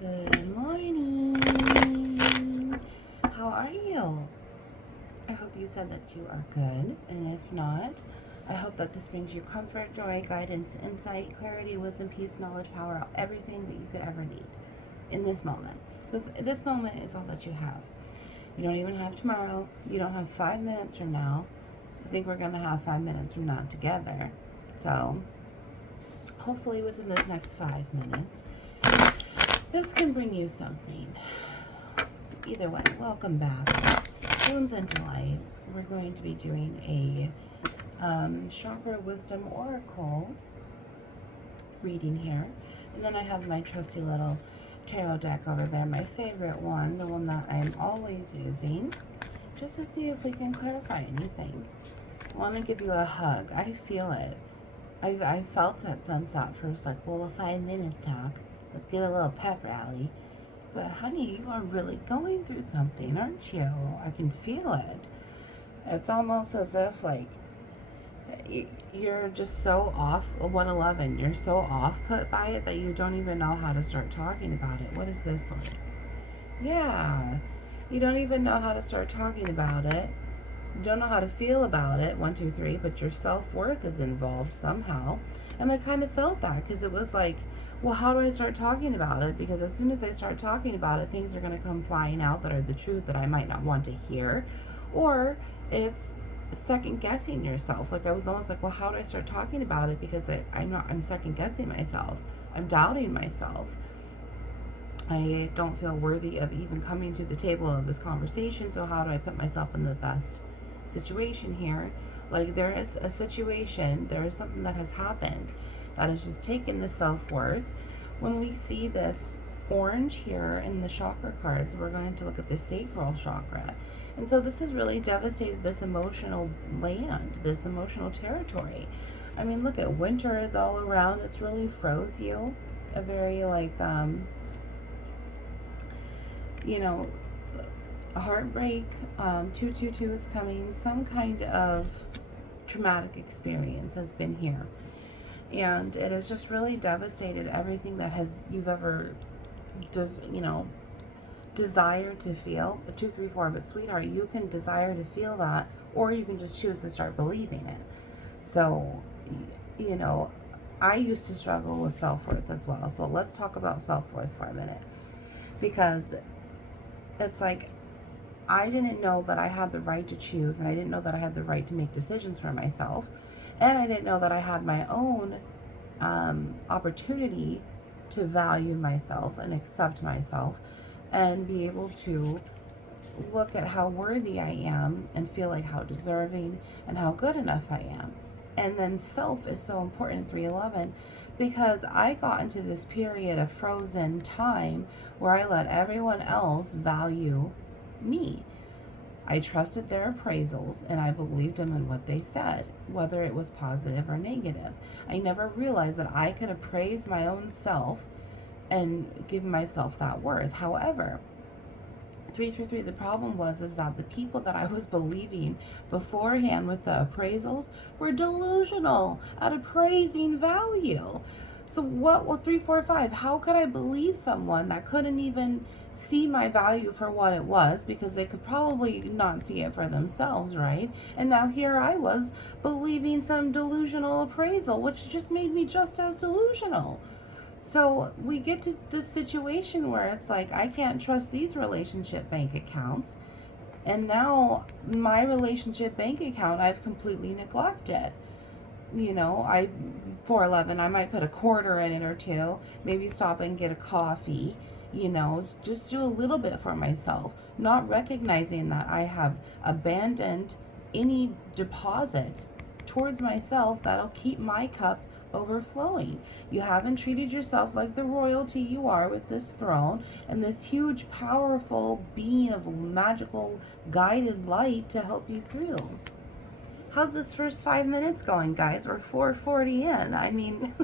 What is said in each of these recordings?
Good morning. How are you? I hope you said that you are good, and if not, I hope that this brings you comfort, joy, guidance, insight, clarity, wisdom, peace, knowledge, power, everything that you could ever need in this moment. Because this moment is all that you have. You don't even have tomorrow. You don't have 5 minutes from now. I think we're going to have 5 minutes from now together. So, hopefully within this next 5 minutes, this can bring you something. Either way, welcome back. Woundsintolight. We're going to be doing a Chakra Wisdom Oracle reading here. And then I have my trusty little tarot deck over there, my favorite one, the one that I'm always using, just to see if we can clarify anything. I want to give you a hug. I feel it. I felt that sense at first, like, well, a 5 minutes talk. Let's get a little pep rally. But honey, you are really going through something, aren't you? I can feel it. It's almost as if, like, you're just so off 111. You're so off put by it that you don't even know how to start talking about it. What is this, Lord? Yeah. You don't even know how to start talking about it. You don't know how to feel about it, 1, 2, 3, but your self-worth is involved somehow. And I kind of felt that because it was like, well, how do I start talking about it? Because as soon as I start talking about it, things are going to come flying out that are the truth that I might not want to hear. Or it's second guessing yourself. Like, I was almost like, well, how do I start talking about it? Because I'm second guessing myself. I'm doubting myself. I don't feel worthy of even coming to the table of this conversation. So how do I put myself in the best situation here? Like, there is a situation, there is something that has happened that has just taken the self-worth. When we see this orange here in the chakra cards, we're going to look at the sacral chakra. And so this has really devastated this emotional land, this emotional territory. I mean, look at winter is all around. It's really froze you. A very, like, a heartbreak. 222 is coming. Some kind of traumatic experience has been here. And it has just really devastated everything that you've ever desired to feel. 2, 3, 4, but sweetheart, you can desire to feel that, or you can just choose to start believing it. So, I used to struggle with self-worth as well. So let's talk about self-worth for a minute. Because it's like, I didn't know that I had the right to choose, and I didn't know that I had the right to make decisions for myself. And I didn't know that I had my own opportunity to value myself and accept myself and be able to look at how worthy I am and feel like how deserving and how good enough I am. And then self is so important in 311 because I got into this period of frozen time where I let everyone else value me. I trusted their appraisals and I believed them in what they said, whether it was positive or negative. I never realized that I could appraise my own self and give myself that worth. However, 333, the problem is that the people that I was believing beforehand with the appraisals were delusional at appraising value. So what, well, 3, 4, 5, how could I believe someone that couldn't even see my value for what it was, because they could probably not see it for themselves, right? And now here I was believing some delusional appraisal, which just made me just as delusional. So we get to this situation where it's like, I can't trust these relationship bank accounts. And now my relationship bank account, I've completely neglected. 411, I might put a quarter in it or two, maybe stop and get a coffee, just do a little bit for myself, not recognizing that I have abandoned any deposits towards myself that'll keep my cup overflowing. You haven't treated yourself like the royalty you are with this throne and this huge, powerful being of magical guided light to help you through. How's this first 5 minutes going, guys? We're 4:40 in. I mean,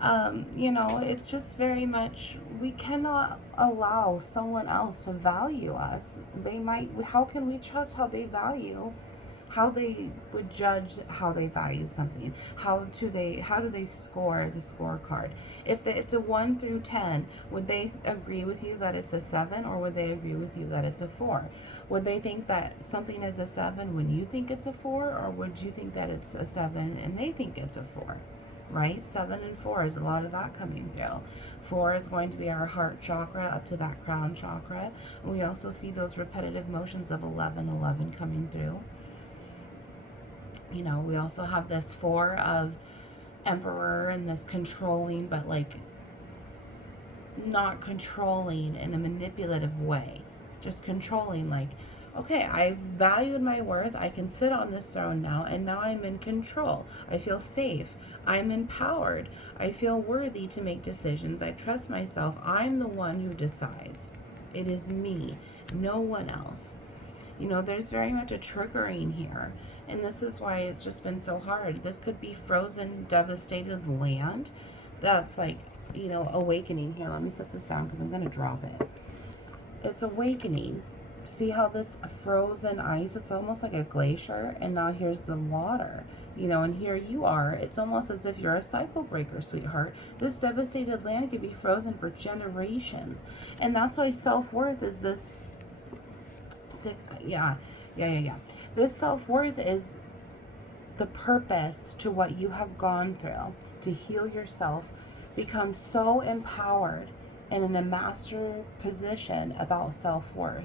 it's just very much, we cannot allow someone else to value us. How can we trust how they value how they would judge how they value something. How do they score the scorecard? If it's a 1 through 10, would they agree with you that it's a 7, or would they agree with you that it's a 4? Would they think that something is a 7 when you think it's a 4, or would you think that it's a 7 and they think it's a 4? Right? 7 and 4 is a lot of that coming through. 4 is going to be our heart chakra up to that crown chakra. And we also see those repetitive motions of 11 coming through. You know, we also have this 4 of Emperor and this controlling, but like not controlling in a manipulative way. Just controlling, like, okay, I've valued my worth. I can sit on this throne now, and now I'm in control. I feel safe. I'm empowered. I feel worthy to make decisions. I trust myself. I'm the one who decides. It is me, no one else. You know, there's very much a triggering here, and this is why it's just been so hard. This could be frozen, devastated land that's like, you know, awakening. Here, let me set this down because I'm going to drop it. It's awakening. See how this frozen ice, it's almost like a glacier, and now here's the water, you know, and here you are. It's almost as if you're a cycle breaker, sweetheart. This devastated land could be frozen for generations, and that's why self-worth is this, this self-worth is the purpose to what you have gone through to heal yourself, become so empowered and in a master position about self-worth.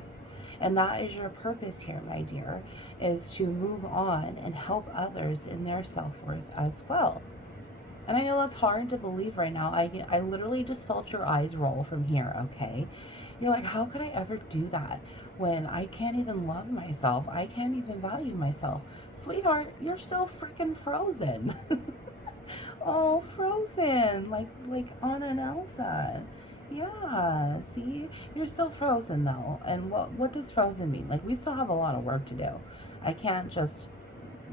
And that is your purpose here, my dear, is to move on and help others in their self-worth as well. And I know that's hard to believe right now. I literally just felt your eyes roll from here, okay? You're like, how could I ever do that when I can't even love myself? I can't even value myself. Sweetheart, you're still freaking frozen. Oh, frozen, like Anna and Elsa. Yeah, see, you're still frozen though. And what does frozen mean? Like, we still have a lot of work to do. I can't just,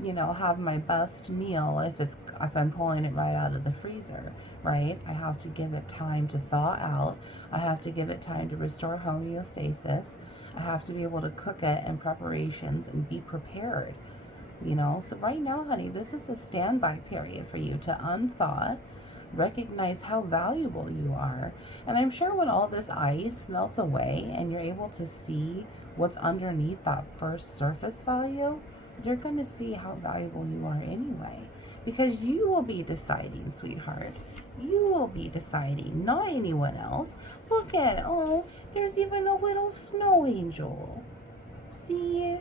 you know, have my best meal if I'm pulling it right out of the freezer, right? I have to give it time to thaw out. I have to give it time to restore homeostasis. I have to be able to cook it in preparations and be prepared, you know? So right now, honey, this is a standby period for you to unthaw, recognize how valuable you are. And I'm sure when all this ice melts away and you're able to see what's underneath that first surface value, you're going to see how valuable you are anyway. Because you will be deciding, sweetheart. You will be deciding, not anyone else. Look at, oh, there's even a little snow angel. See?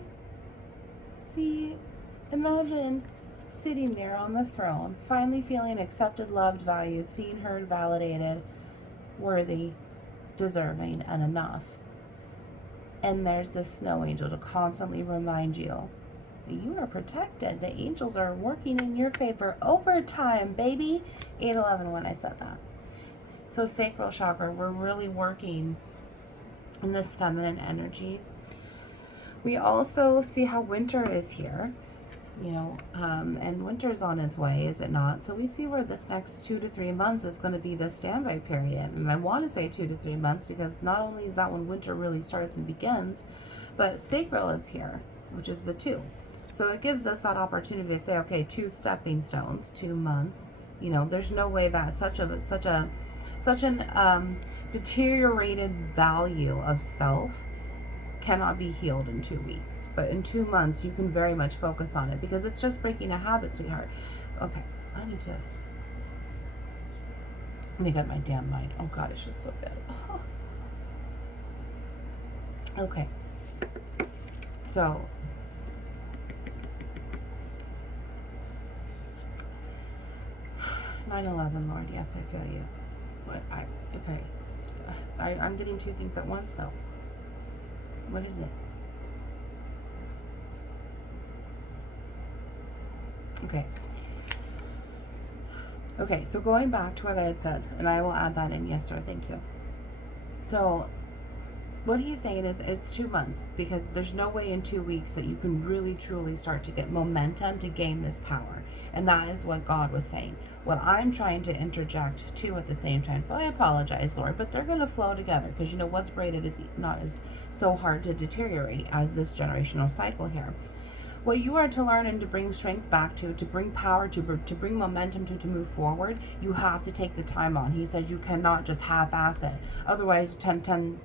Imagine sitting there on the throne, finally feeling accepted, loved, valued, seen, heard, validated, worthy, deserving, and enough. And there's this snow angel to constantly remind you that you are protected. The angels are working in your favor overtime, baby. 8/11 when I said that. So sacral chakra, we're really working in this feminine energy. We also see how winter is here. You know, and winter's on its way, is it not? So we see where this next 2 to 3 months is going to be the standby period. And I want to say 2 to 3 months because not only is that when winter really starts and begins, but sacral is here, which is the 2. So it gives us that opportunity to say, okay, 2 stepping stones, 2 months. You know, there's no way that such an deteriorated value of self cannot be healed in 2 weeks, but in 2 months you can very much focus on it because it's just breaking a habit, sweetheart. Okay, I need to make up my damn mind. Oh God, it's just so good. Okay, so (9/11), Lord, yes, I feel you. What I'm getting 2 things at once though. What is it? Okay, so going back to what I had said, and I will add that in, yes sir, thank you. So what he's saying is it's 2 months because there's no way in 2 weeks that you can really truly start to get momentum to gain this power. And that is what God was saying. What I'm trying to interject too at the same time. So I apologize, Lord, but they're going to flow together because you know what's braided is not as so hard to deteriorate as this generational cycle here. What you are to learn and to bring strength back to bring power, to bring momentum to move forward, you have to take the time on. He says you cannot just half-ass it. Otherwise, 10 on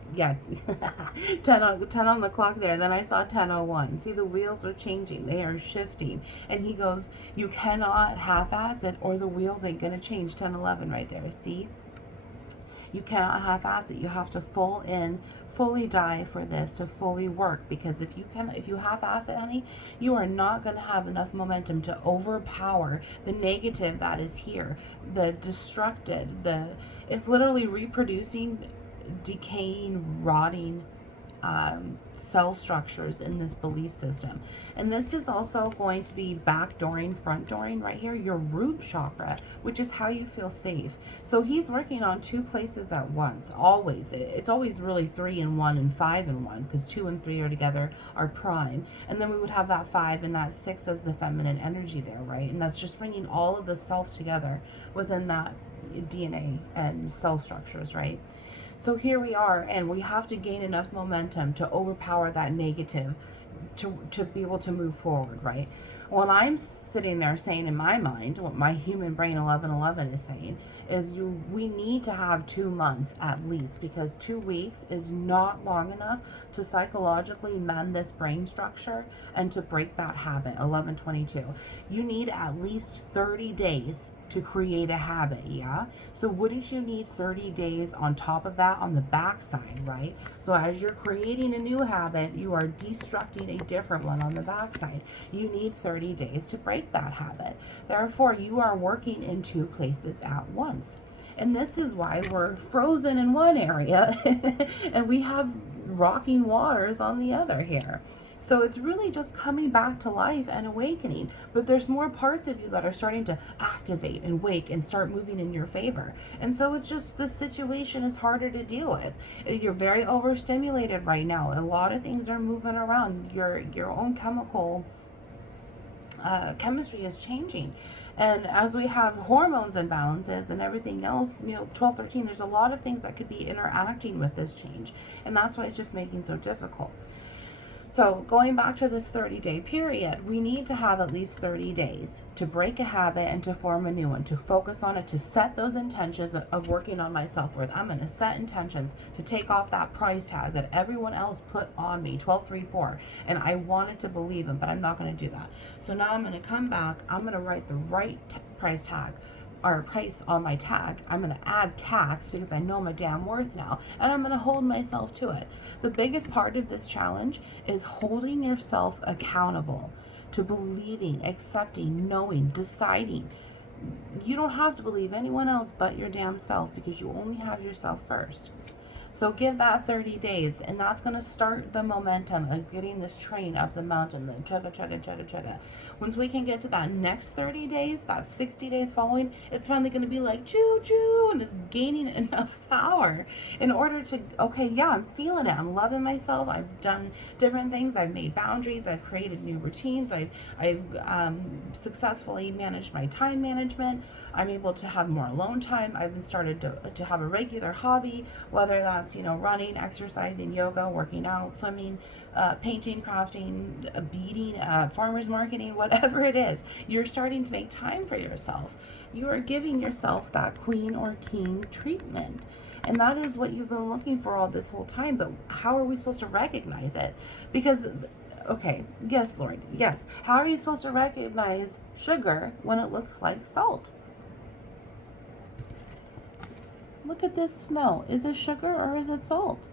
the clock there. Then I saw 10:01. See, the wheels are changing. They are shifting. And he goes, you cannot half-ass it or the wheels ain't going to change. 10:11 right there. See? You cannot half-ass it. You have to fully die for this to fully work, because if you half-ass it, honey, you are not going to have enough momentum to overpower the negative that is here, the destructed, it's literally reproducing, decaying, rotting cell structures in this belief system. And this is also going to be backdooring, front dooring right here, your root chakra, which is how you feel safe. So he's working on 2 places at once, always. It's always really 3 in 1 and 5 in 1, because 2 and 3 are together, are prime. And then we would have that 5 and that 6 as the feminine energy there, right? And that's just bringing all of the self together within that DNA and cell structures, right? So here we are, and we have to gain enough momentum to overpower that negative to be able to move forward, right? Well, I'm sitting there saying in my mind, what my human brain 1111 is saying is we need to have 2 months at least, because 2 weeks is not long enough to psychologically mend this brain structure and to break that habit. 1122. You need at least 30 days to create a habit, yeah? So wouldn't you need 30 days on top of that on the backside, right? So as you're creating a new habit, you are destructing a different one on the backside. You need 30 days to break that habit. Therefore, you are working in 2 places at once. And this is why we're frozen in one area and we have rocking waters on the other here. So it's really just coming back to life and awakening. But there's more parts of you that are starting to activate and wake and start moving in your favor. And so it's just, the situation is harder to deal with. You're very overstimulated right now. A lot of things are moving around. Your own chemistry is changing. And as we have hormones imbalances and everything else, 12, 13, there's a lot of things that could be interacting with this change. And that's why it's just making so difficult. So going back to this 30-day period, we need to have at least 30 days to break a habit and to form a new one, to focus on it, to set those intentions of working on my self-worth. I'm going to set intentions to take off that price tag that everyone else put on me, 1234, and I wanted to believe them, but I'm not going to do that. So now I'm going to come back. I'm going to write the right price tag, or price on my tag. I'm going to add tax because I know my damn worth now, and I'm going to hold myself to it. The biggest part of this challenge is holding yourself accountable to believing, accepting, knowing, deciding. You don't have to believe anyone else but your damn self, because you only have yourself first. So give that 30 days, and that's going to start the momentum of getting this train up the mountain, the chugga, chugga, chugga, chugga. Once we can get to that next 30 days, that 60 days following, it's finally going to be like choo choo, and it's gaining enough power in order to, okay, yeah, I'm feeling it. I'm loving myself. I've done different things. I've made boundaries. I've created new routines. I've successfully managed my time management. I'm able to have more alone time. I've started to have a regular hobby, whether that's running, exercising, yoga, working out, swimming, painting, crafting, beading, farmers marketing, whatever it is. You're starting to make time for yourself. You are giving yourself that queen or king treatment. And that is what you've been looking for all this whole time. But how are we supposed to recognize it? Because, okay, yes, Lord, yes. How are you supposed to recognize sugar when it looks like salt? Look at this snow. Is it sugar or is it salt?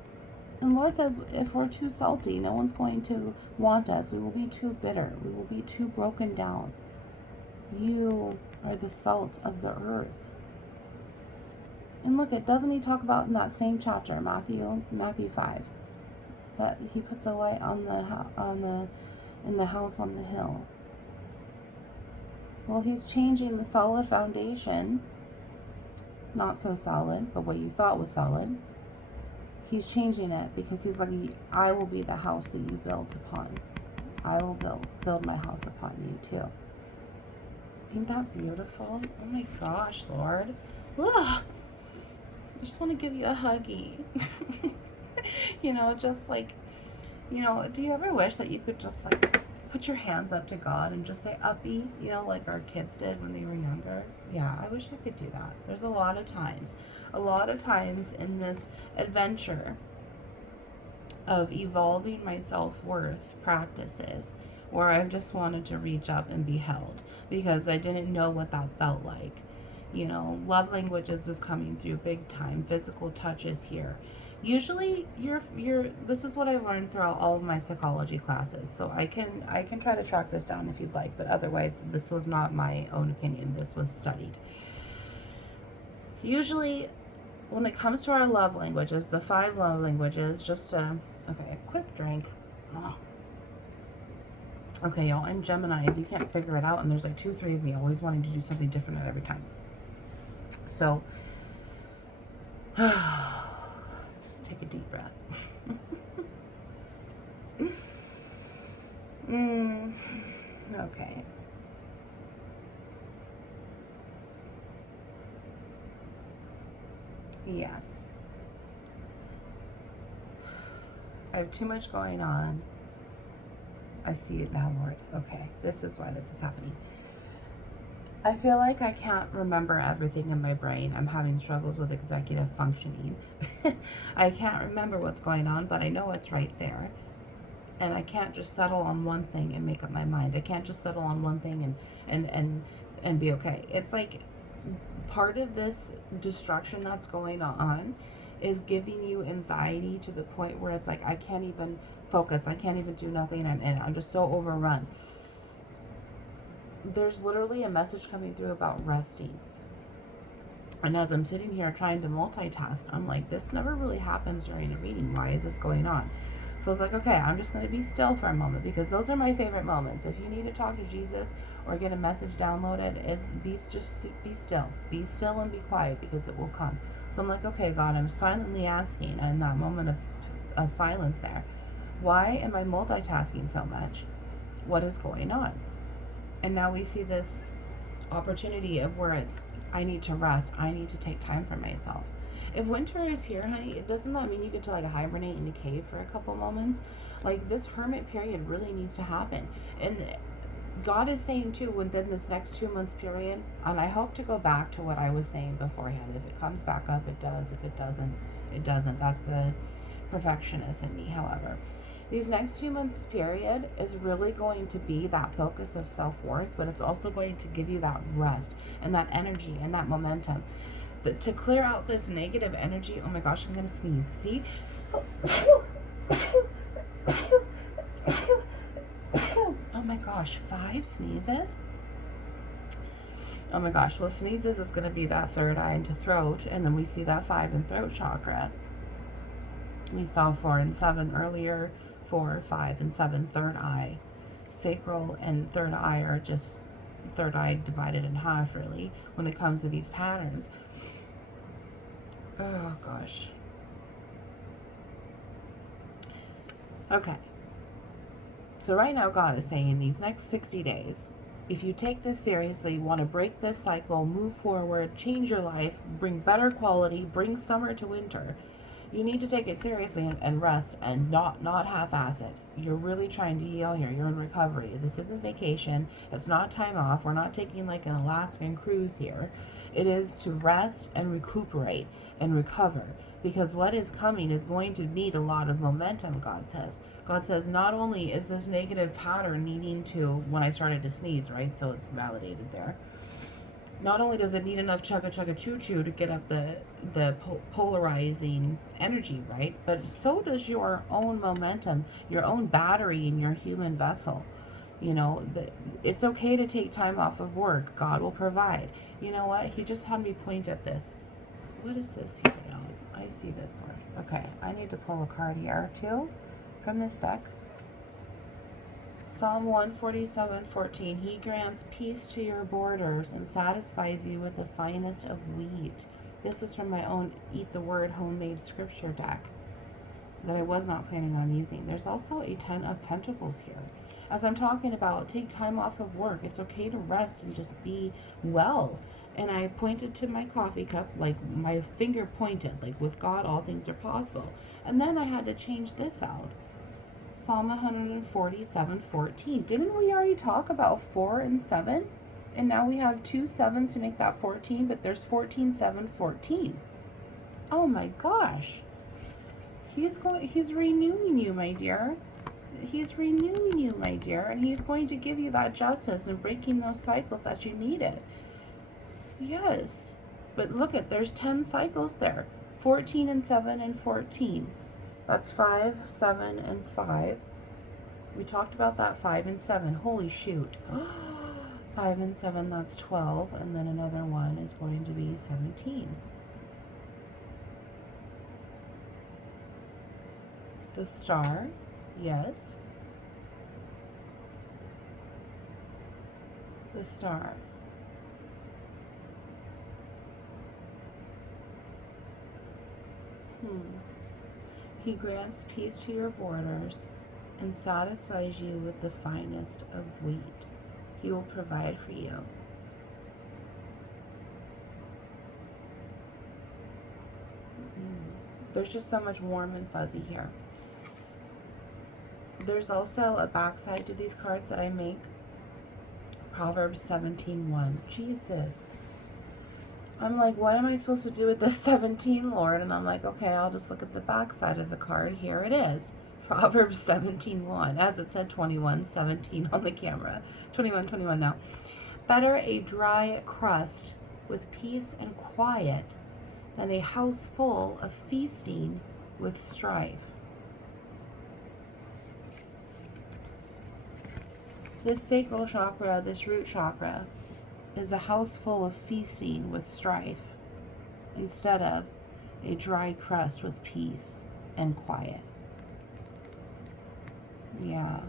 And Lord says, if we're too salty, no one's going to want us. We will be too bitter. We will be too broken down. You are the salt of the earth. And look, doesn't he talk about in that same chapter, Matthew 5, that he puts a light in the house on the hill? Well, he's changing the solid foundation. Not so solid, but what you thought was solid. He's changing it because he's like, I will be the house that you build upon. I will build my house upon you too. Ain't that beautiful? Oh my gosh, Lord. Ugh. I just want to give you a huggy. Just like, do you ever wish that you could just like put your hands up to God and just say uppy, you know, like our kids did when they were younger. Yeah, I wish I could do that. There's a lot of times in this adventure of evolving my self-worth practices where I've just wanted to reach up and be held because I didn't know what that felt like. You know, love languages is coming through big time. Physical touch is here. Usually this is what I've learned throughout all of my psychology classes. So I can try to track this down if you'd like, but otherwise this was not my own opinion. This was studied. Usually when it comes to our love languages, the 5 love languages, okay, a quick drink. Oh. Okay, y'all, I'm Gemini. If you can't figure it out, and there's like 2, 3 of me always wanting to do something different at every time. So, just take a deep breath. Okay. Yes. I have too much going on. I see it now, Lord. Okay, this is why this is happening. I feel like I can't remember everything in my brain. I'm having struggles with executive functioning. I can't remember what's going on, but I know it's right there. And I can't just settle on one thing and make up my mind. I can't just settle on one thing and be okay. It's like part of this destruction that's going on is giving you anxiety to the point where it's like I can't even focus. I can't even do nothing, and I'm just so overrun. There's literally a message coming through about resting. And as I'm sitting here trying to multitask, I'm like, this never really happens during a reading. Why is this going on? So it's like, okay, I'm just going to be still for a moment, because those are my favorite moments. If you need to talk to Jesus or get a message downloaded, it's just be still. Be still and be quiet, because it will come. So I'm like, okay, God, I'm silently asking in that moment of silence there, why am I multitasking so much? What is going on? And now we see this opportunity of where it's, I need to rest. I need to take time for myself. If winter is here, honey, it doesn't that mean you get to like hibernate in a cave for a couple moments? Like this hermit period really needs to happen. And God is saying too, within this next 2 months period, and I hope to go back to what I was saying beforehand. If it comes back up, it does. If it doesn't, it doesn't. That's the perfectionist in me, however. These next 2 months period is really going to be that focus of self-worth, but it's also going to give you that rest and that energy and that momentum. To clear out this negative energy, oh my gosh, I'm going to sneeze. See? Oh my gosh, 5 sneezes? Oh my gosh, well, sneezes is going to be that third eye into throat, and then we see that 5 in throat chakra. We saw 4 and 7 earlier, 4, 5, and 7, third eye. Sacral and third eye are just third eye divided in half, really, when it comes to these patterns. Oh, gosh. Okay. So right now, God is saying these next 60 days, if you take this seriously, want to break this cycle, move forward, change your life, bring better quality, bring summer to winter, you need to take it seriously and rest and not half-ass it. You're really trying to heal here. You're in recovery. This isn't vacation. It's not time off. We're not taking like an Alaskan cruise here. It is to rest and recuperate and recover, because what is coming is going to need a lot of momentum, God says. God says not only is this negative pattern needing to, when I started to sneeze, right? So it's validated there. Not only does it need enough chugga choo choo to get up the polarizing energy, right? But so does your own momentum, your own battery in your human vessel. You know, it's okay to take time off of work. God will provide. You know what? He just had me point at this. What is this here now? I see this one. Okay, I need to pull a card here too from this deck. Psalm 147:14, He grants peace to your borders and satisfies you with the finest of wheat. This is from my own Eat the Word homemade scripture deck that I was not planning on using. There's also a 10 of Pentacles here. As I'm talking about, take time off of work. It's okay to rest and just be well. And I pointed to my coffee cup, like my finger pointed, like with God, all things are possible. And then I had to change this out. Psalm 147:14. Didn't we already talk about 4 and 7? And now we have 2 7s to make that 14, but there's 14, 7, 14. Oh my gosh. He's renewing you, my dear. He's renewing you, my dear, and he's going to give you that justice and breaking those cycles that you needed. Yes. But look at, there's 10 cycles there. 14 and 7 and 14. That's 5, 7, and 5. We talked about that 5 and 7. Holy shoot. 5 and 7, that's 12. And then another one is going to be 17. It's the star. Yes. The star. He grants peace to your borders and satisfies you with the finest of wheat. He will provide for you. There's just so much warm and fuzzy here. There's also a backside to these cards that I make. Proverbs 17:1. Jesus. I'm like, what am I supposed to do with this 17, Lord? And I'm like, okay, I'll just look at the back side of the card. Here it is. Proverbs 17:1. As it said 21:17 on the camera. 21:21 now. Better a dry crust with peace and quiet than a house full of feasting with strife. This sacral chakra, this root chakra, is a house full of feasting with strife instead of a dry crust with peace and quiet. Yeah.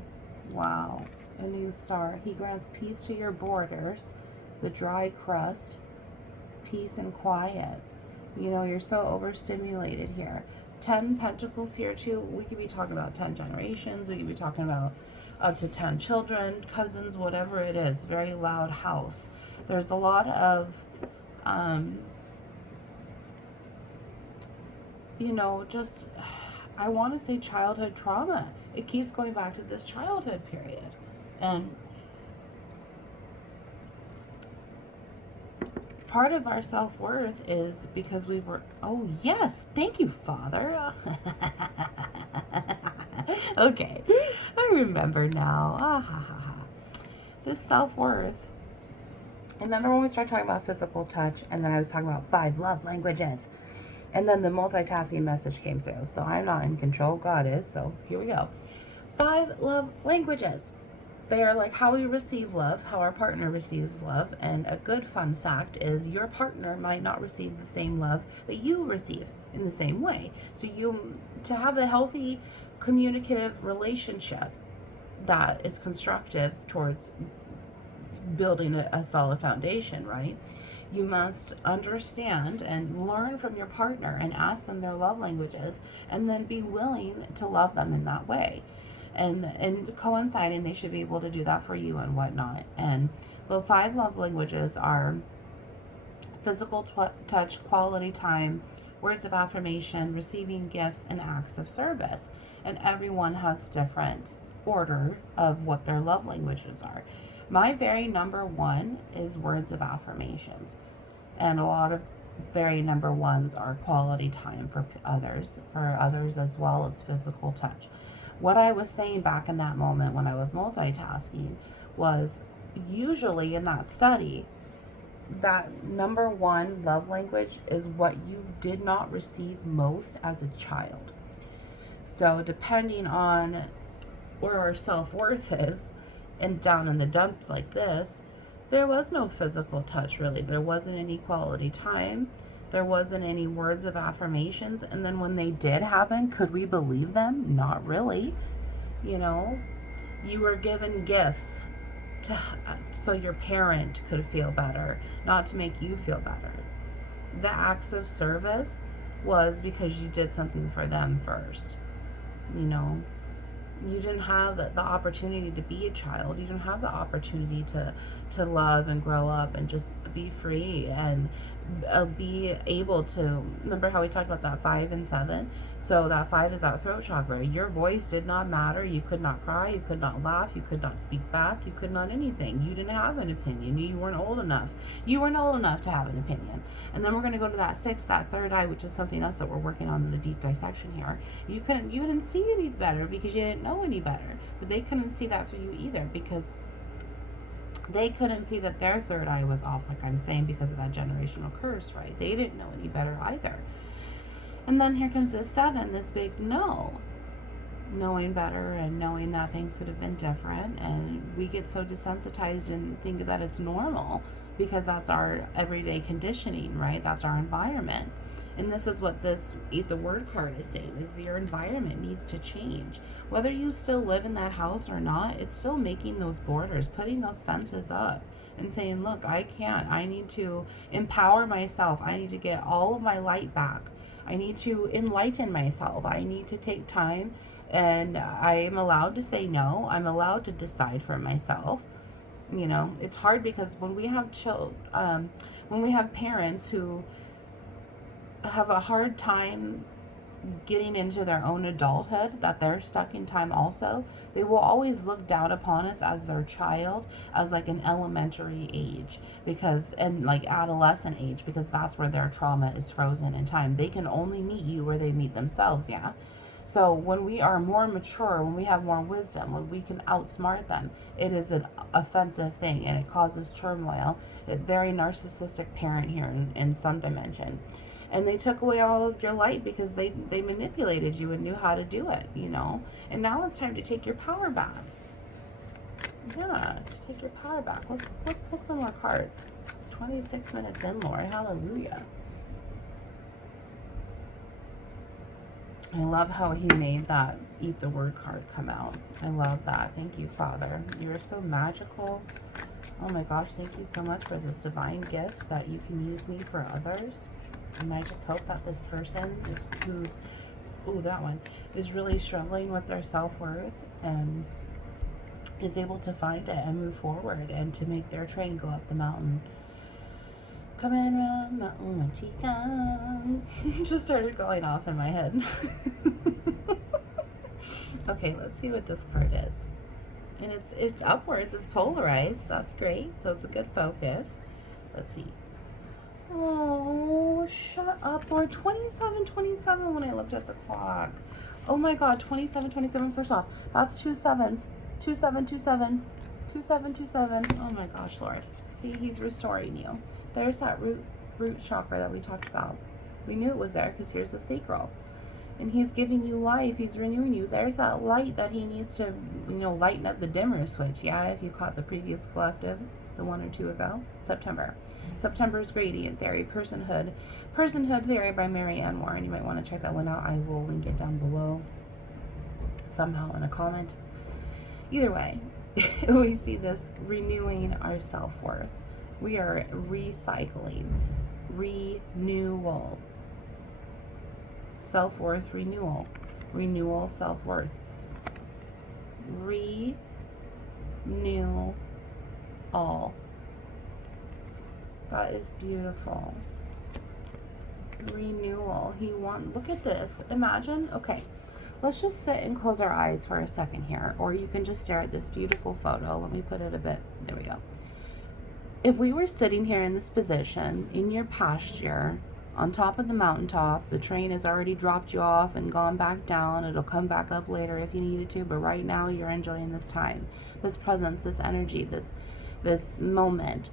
Wow. A new star. He grants peace to your borders, the dry crust, peace and quiet. You know, you're so overstimulated here. 10 pentacles here too. We could be talking about 10 generations. We could be talking about up to 10 children, cousins, whatever it is. Very loud house. There's a lot of, you know, just, I want to say childhood trauma. It keeps going back to this childhood period. And part of our self-worth is because we were, oh yes, thank you, Father. Okay, I remember now. This self-worth. Remember when we started talking about physical touch, and then I was talking about 5 love languages, and then the multitasking message came through. So I'm not in control, God is. So here we go. 5 love languages. They are like how we receive love, how our partner receives love. And a good fun fact is your partner might not receive the same love that you receive in the same way. So to have a healthy communicative relationship that is constructive towards building a solid foundation, right? You must understand and learn from your partner and ask them their love languages, and then be willing to love them in that way. And coinciding, they should be able to do that for you and whatnot. And the 5 love languages are physical touch, quality time, words of affirmation, receiving gifts, and acts of service. And everyone has different order of what their love languages are. My very number 1 is words of affirmations. And a lot of very number 1s are quality time for others. For others as well as physical touch. What I was saying back in that moment when I was multitasking was usually in that study, that number 1 love language is what you did not receive most as a child. So depending on where our self-worth is, and down in the dumps like this, there was no physical touch really. There wasn't any quality time. There wasn't any words of affirmations. And then when they did happen, could we believe them? Not really. You know, you were given gifts so your parent could feel better, not to make you feel better. The acts of service was because you did something for them first. You know, you didn't have the opportunity to be a child. You didn't have the opportunity to love and grow up and just be free and be able to, remember how we talked about that 5 and 7? So that 5 is that throat chakra. Your voice did not matter. You could not cry, you could not laugh, you could not speak back, you could not anything. You didn't have an opinion. You weren't old enough. You weren't old enough to have an opinion. And then we're going to go to that 6, that third eye, which is something else that we're working on in the deep dissection here. You didn't see any better because you didn't know any better. But they couldn't see that for you either, because they couldn't see that their third eye was off, like I'm saying, because of that generational curse, right? They didn't know any better either. And then here comes this 7, this big no. Knowing better and knowing that things could have been different. And we get so desensitized and think that it's normal because that's our everyday conditioning, right? That's our environment. And this is what this the word card is saying, is your environment needs to change. Whether you still live in that house or not, it's still making those borders, putting those fences up and saying, look, I need to empower myself. I need to get all of my light back. I need to enlighten myself. I need to take time, and I am allowed to say no. I'm allowed to decide for myself. You know, it's hard because when we have when we have parents who have a hard time getting into their own adulthood, that they're stuck in time also, they will always look down upon us as their child, as like an elementary age, and like adolescent age, because that's where their trauma is frozen in time. They can only meet you where they meet themselves, yeah? So when we are more mature, when we have more wisdom, when we can outsmart them, it is an offensive thing, and it causes turmoil. A very narcissistic parent here in some dimension. And they took away all of your light because they manipulated you and knew how to do it, you know. And now it's time to take your power back. Yeah, to take your power back. Let's pull some more cards. 26 minutes in, Lord. Hallelujah. I love how he made that eat the word card come out. I love that. Thank you, Father. You are so magical. Oh my gosh, thank you so much for this divine gift that you can use me for others. And I just hope that this person is really struggling with their self-worth and is able to find it and move forward and to make their train go up the mountain. Come in around the mountain when she comes. Just started going off in my head. Okay, let's see what this card is. And it's upwards, it's polarized. That's great. So it's a good focus. Let's see. Oh, shut up, Lord. 27 when I looked at the clock. Oh my God, 27. First off, that's 2 7s. 27. Oh my gosh, Lord. See, he's restoring you. There's that root chakra that we talked about. We knew it was there because here's the sacral. And he's giving you life. He's renewing you. There's that light that he needs to, lighten up the dimmer switch. Yeah, if you caught the previous collective, the 1 or 2 ago. September's Gradient Theory, Personhood Theory by Mary Ann Warren. You might want to check that one out. I will link it down below somehow in a comment. Either way, we see this renewing our self-worth. We are recycling, renewal, self-worth, renewal, self-worth, renew all. That is beautiful. Renewal. Look at this. Imagine, okay, let's just sit and close our eyes for a second here, or you can just stare at this beautiful photo. Let me put it a bit, there we go. If we were sitting here in this position, in your pasture, on top of the mountaintop, the train has already dropped you off and gone back down. It'll come back up later if you needed to, but right now you're enjoying this time, this presence, this energy, this moment.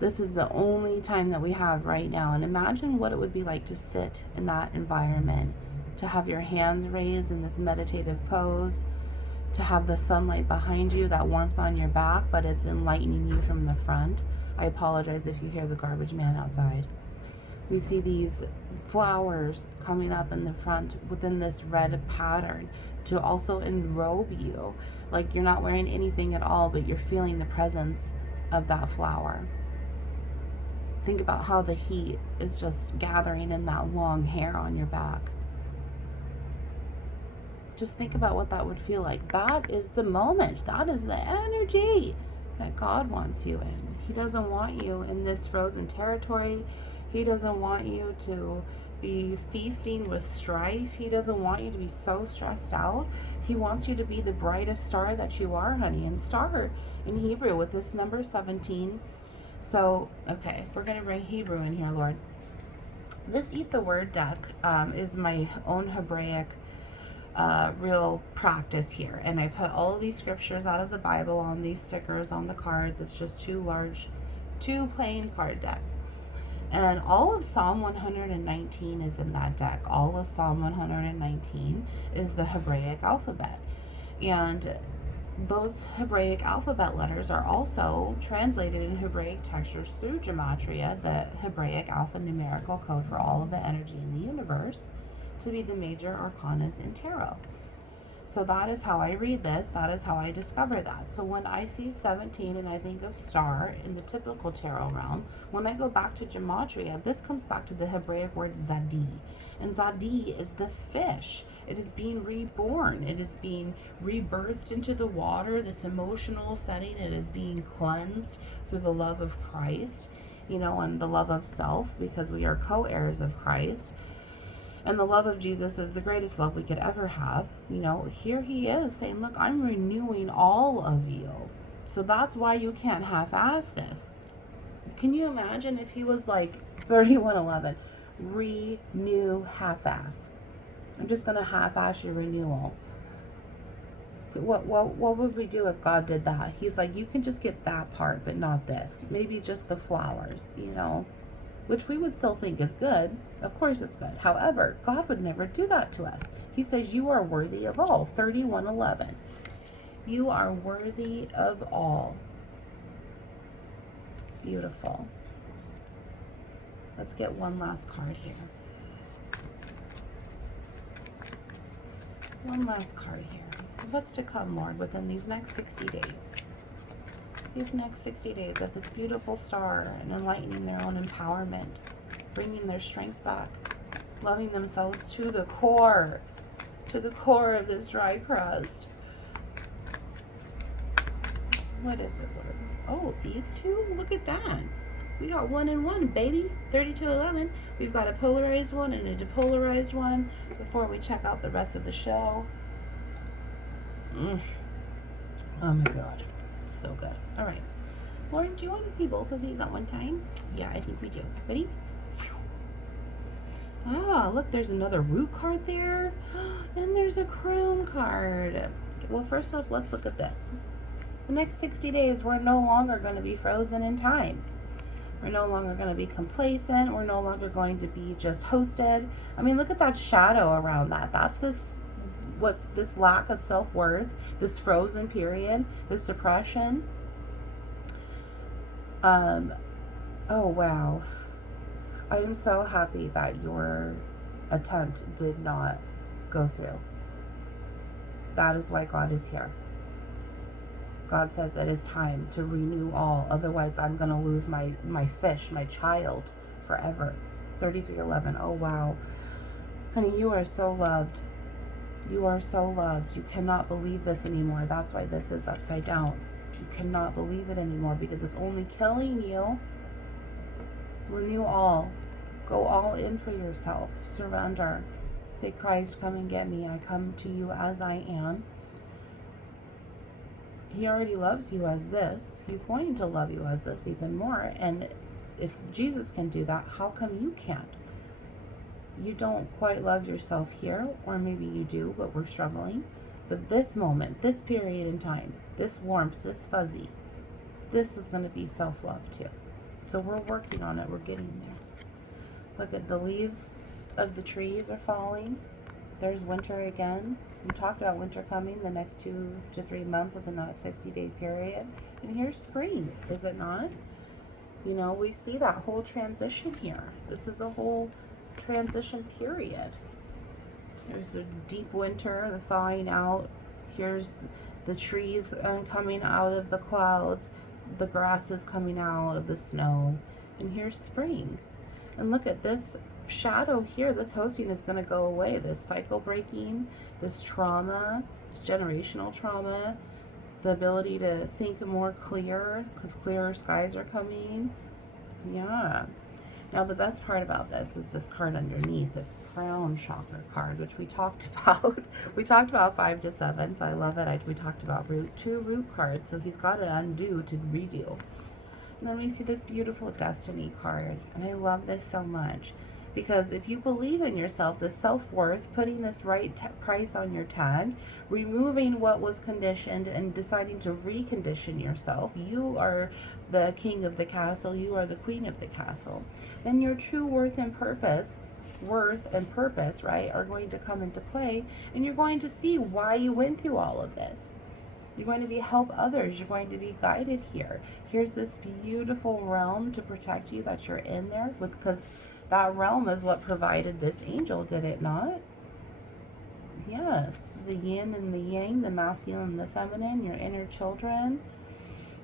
This is the only time that we have right now. And imagine what it would be like to sit in that environment, to have your hands raised in this meditative pose, to have the sunlight behind you, that warmth on your back, but it's enlightening you from the front. I apologize if you hear the garbage man outside. We see these flowers coming up in the front within this red pattern to also enrobe you. Like you're not wearing anything at all, but you're feeling the presence of that flower. Think about how the heat is just gathering in that long hair on your back. Just think about what that would feel like. That is the moment. That is the energy that God wants you in. He doesn't want you in this frozen territory. He doesn't want you to be feasting with strife. He doesn't want you to be so stressed out. He wants you to be the brightest star that you are, honey. And star in Hebrew with this number 17. So, okay, we're going to bring Hebrew in here, Lord. This Eat the Word deck is my own Hebraic real practice here. And I put all of these scriptures out of the Bible on these stickers on the cards. It's just two plain card decks. And all of Psalm 119 is in that deck. All of Psalm 119 is the Hebraic alphabet. And those Hebraic alphabet letters are also translated in Hebraic textures through Gematria, the Hebraic alphanumerical code for all of the energy in the universe, to be the major arcanas in tarot. So that is how I read this. That is how I discover that. So when I see 17 and I think of star in the typical tarot realm, when I go back to Gematria, this comes back to the Hebraic word Zadi. And Zadi is the fish. It is being reborn. It is being rebirthed into the water, this emotional setting. It is being cleansed through the love of Christ, and the love of self, because we are co-heirs of Christ. And the love of Jesus is the greatest love we could ever have. Here he is saying, look, I'm renewing all of you. So that's why you can't half-ass this. Can you imagine if he was like 3111, renew half-ass? I'm just going to half-ass your renewal. What would we do if God did that? He's like, you can just get that part, but not this. Maybe just the flowers, which we would still think is good. Of course it's good. However, God would never do that to us. He says, you are worthy of all. 3111. You are worthy of all. Beautiful. Let's get one last card here. One last card here. What's to come, Lord, within these next 60 days? These next 60 days of this beautiful star and enlightening their own empowerment, bringing their strength back, loving themselves to the core of this dry crust. What is it, Lord? Oh, these two? Look at that. We got 1 and 1, baby. 3211. We've got a polarized one and a depolarized one before we check out the rest of the show. Oh my God. So good. All right. Lauren, do you want to see both of these at one time? Yeah, I think we do. Ready? Ah, look, there's another root card there. And there's a crown card. Well, first off, let's look at this. The next 60 days, we're no longer going to be frozen in time. We're no longer going to be complacent. We're no longer going to be just hosted. I mean, look at that shadow around that. That's this lack of self-worth, this frozen period, this depression. Oh, wow. I am so happy that your attempt did not go through. That is why God is here. God says it is time to renew all. Otherwise, I'm going to lose my fish, my child, forever. 3311. Oh, wow. Honey, you are so loved. You are so loved. You cannot believe this anymore. That's why this is upside down. You cannot believe it anymore because it's only killing you. Renew all. Go all in for yourself. Surrender. Say, Christ, come and get me. I come to you as I am. He already loves you as this. He's going to love you as this even more. And if Jesus can do that, how come you can't? You don't quite love yourself here, or maybe you do, but we're struggling. But this moment, this period in time, this warmth, this fuzzy, this is going to be self-love too. So we're working on it. We're getting there. Look at the leaves of the trees are falling. There's winter again. We talked about winter coming the next 2 to 3 months within that 60-day period. And here's spring, is it not? We see that whole transition here. This is a whole transition period. There's a deep winter, the thawing out. Here's the trees coming out of the clouds. The grass is coming out of the snow. And here's spring. And look at this shadow here. This hosting is going to go away. This cycle breaking, this trauma, this generational trauma, the ability to think more clear because clearer skies are coming. Yeah. Now, the best part about this is this card underneath, this crown chakra card, which we talked about. We talked about 5 to 7, so I love it. We talked about two root cards, so he's got to undo to redo. And then we see this beautiful destiny card, and I love this so much. Because if you believe in yourself, the self-worth, putting this right price on your tag, removing what was conditioned and deciding to recondition yourself, you are the king of the castle, you are the queen of the castle. Then your true worth and purpose, right, are going to come into play, and you're going to see why you went through all of this. You're going to help others. You're going to be guided here. Here's this beautiful realm to protect you that you're in there with, because that realm is what provided this angel, did it not? Yes. The yin and the yang, the masculine and the feminine, your inner children.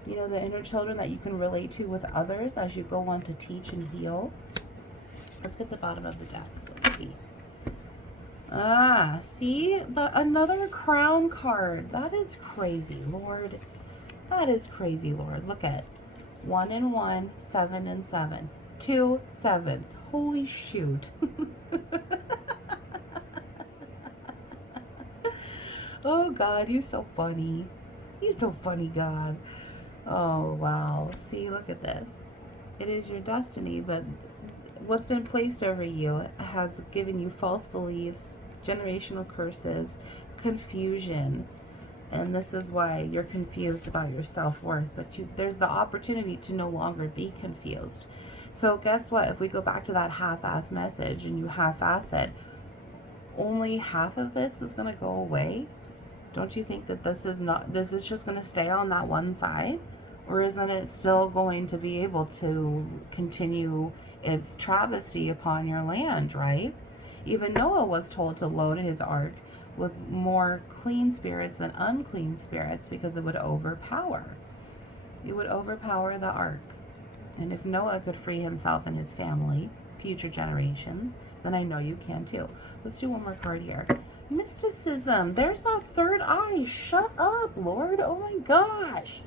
You know, the inner children that you can relate to with others as you go on to teach and heal. Let's get the bottom of the deck. Let's see. See? Another crown card. That is crazy, Lord. That is crazy, Lord. Look at 1 and 1, 7 and 7. 2 7s. Holy shoot. Oh, God, you're so funny. You're so funny, God. Oh, wow. See, look at this. It is your destiny, but what's been placed over you has given you false beliefs, generational curses, confusion. And this is why you're confused about your self-worth. But there's the opportunity to no longer be confused. So guess what? If we go back to that half-ass message and you half-ass it, only half of this is going to go away. Don't you think that this is just going to stay on that one side? Or isn't it still going to be able to continue its travesty upon your land, right? Even Noah was told to load his ark with more clean spirits than unclean spirits, because it would overpower. It would overpower the ark. And if Noah could free himself and his family, future generations, then I know you can too. Let's do one more card here. Mysticism. There's that third eye. Shut up, Lord. Oh my gosh.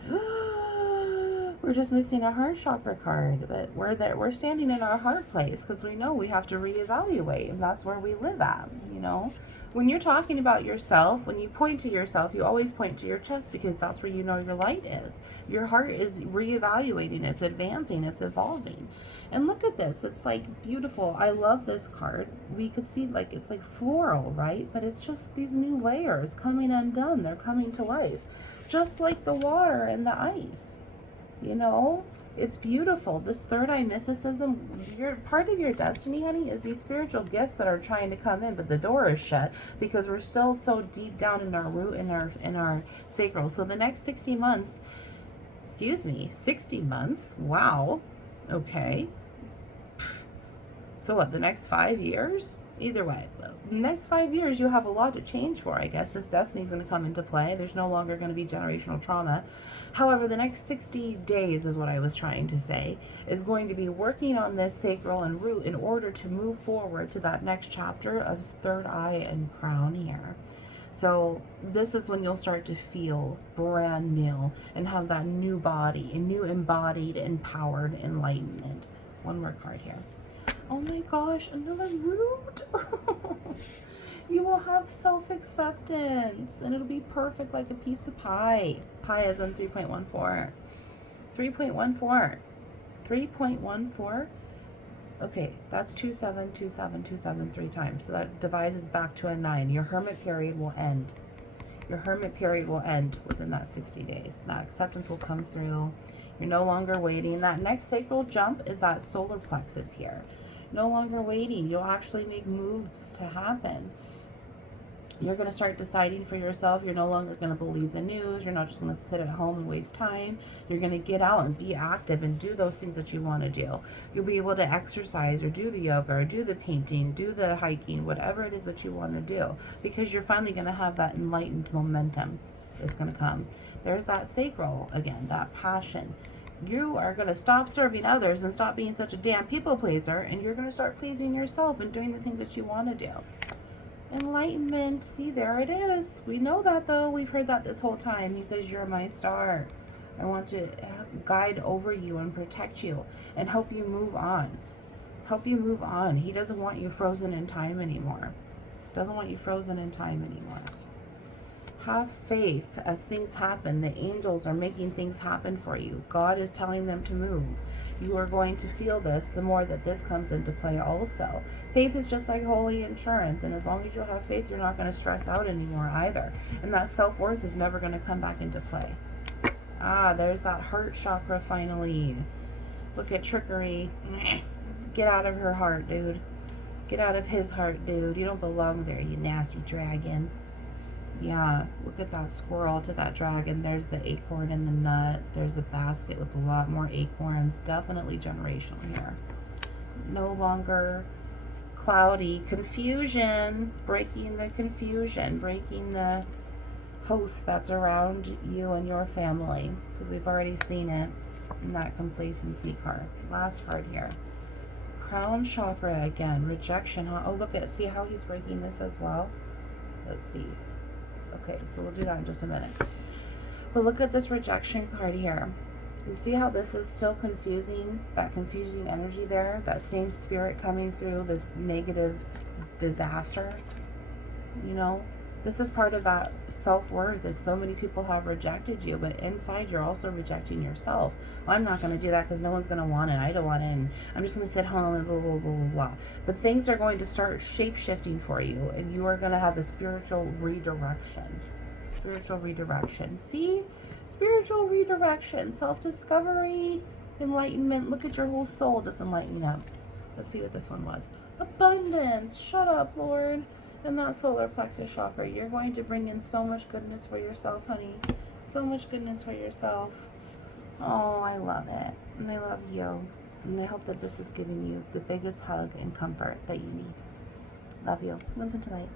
We're just missing a heart chakra card, but we're standing in our heart place because we know we have to reevaluate, and that's where we live at, you know. When you're talking about yourself, when you point to yourself, you always point to your chest, because that's where you know your light is. Your heart is reevaluating, it's advancing, it's evolving. And look at this, it's like beautiful. I love this card. We could see like it's like floral, right? But it's just these new layers coming undone. They're coming to life, just like the water and the ice. You know, it's beautiful. This third eye mysticism, part of your destiny, honey, is these spiritual gifts that are trying to come in, but the door is shut because we're still so deep down in our root, in our sacral. So the next 60 months, 60 months, wow, okay. So what, the next 5 years? Either way, the next 5 years you have a lot to change for, I guess. This destiny is going to come into play. There's no longer going to be generational trauma. However, the next 60 days is what I was trying to say, is going to be working on this sacral and root in order to move forward to that next chapter of third eye and crown here. So this is when you'll start to feel brand new and have that new body, a new embodied, empowered enlightenment. One more card here. Oh my gosh, another root. You will have self-acceptance, and it'll be perfect like a piece of pie. Pi is on 3.14. 3.14. 3.14. Okay, that's 27, 27, 27 3 times. So that divides back to a 9. Your hermit period will end. Your hermit period will end within that 60 days. That acceptance will come through. You're no longer waiting. That next sacral jump is that solar plexus here. No longer waiting. You'll actually make moves to happen. You're going to start deciding for yourself. You're no longer going to believe the news. You're not just going to sit at home and waste time. You're going to get out and be active and do those things that you want to do. You'll be able to exercise or do the yoga or do the painting, do the hiking, whatever it is that you want to do, because you're finally going to have that enlightened momentum that's going to come. There's that sacral again, that passion. You are going to stop serving others and stop being such a damn people pleaser, and you're going to start pleasing yourself and doing the things that you want to do. Enlightenment. See, there it is. We know that, though. We've heard that this whole time. He says, you're my star. I want to guide over you and protect you and help you move on. Help you move on. He doesn't want you frozen in time anymore. Doesn't want you frozen in time anymore. Have faith as things happen. The angels are making things happen for you. God is telling them to move. You are going to feel this the more that this comes into play also. Faith is just like holy insurance, and as long as you have faith, you're not going to stress out anymore either. And that self-worth is never going to come back into play. Ah, there's that heart chakra finally. Look at trickery. Get out of her heart, dude. Get out of his heart, dude. You don't belong there, you nasty dragon. Yeah, look at that squirrel to that dragon. There's the acorn and the nut. There's a basket with a lot more acorns. Definitely generational here. No longer cloudy. Confusion. Breaking the confusion. Breaking the host that's around you and your family. Because we've already seen it in that complacency card. Last card here. Crown chakra again. Rejection. Huh? Oh, look at, see how he's breaking this as well? Let's see. Okay, so we'll do that in just a minute. But look at this rejection card here. And see how this is still confusing? That confusing energy there? That same spirit coming through this negative disaster? You know? This is part of that self-worth, is so many people have rejected you, but inside you're also rejecting yourself. Well, I'm not going to do that because no one's going to want it. I don't want it. And I'm just going to sit home and blah, blah, blah, blah, blah. But things are going to start shape-shifting for you, and you are going to have a spiritual redirection. Spiritual redirection. See? Spiritual redirection. Self-discovery. Enlightenment. Look at your whole soul just enlightening up. Let's see what this one was. Abundance. Shut up, Lord. And that solar plexus chakra, you're going to bring in so much goodness for yourself, honey. So much goodness for yourself. Oh, I love it. And I love you. And I hope that this is giving you the biggest hug and comfort that you need. Love you. Wounds into light.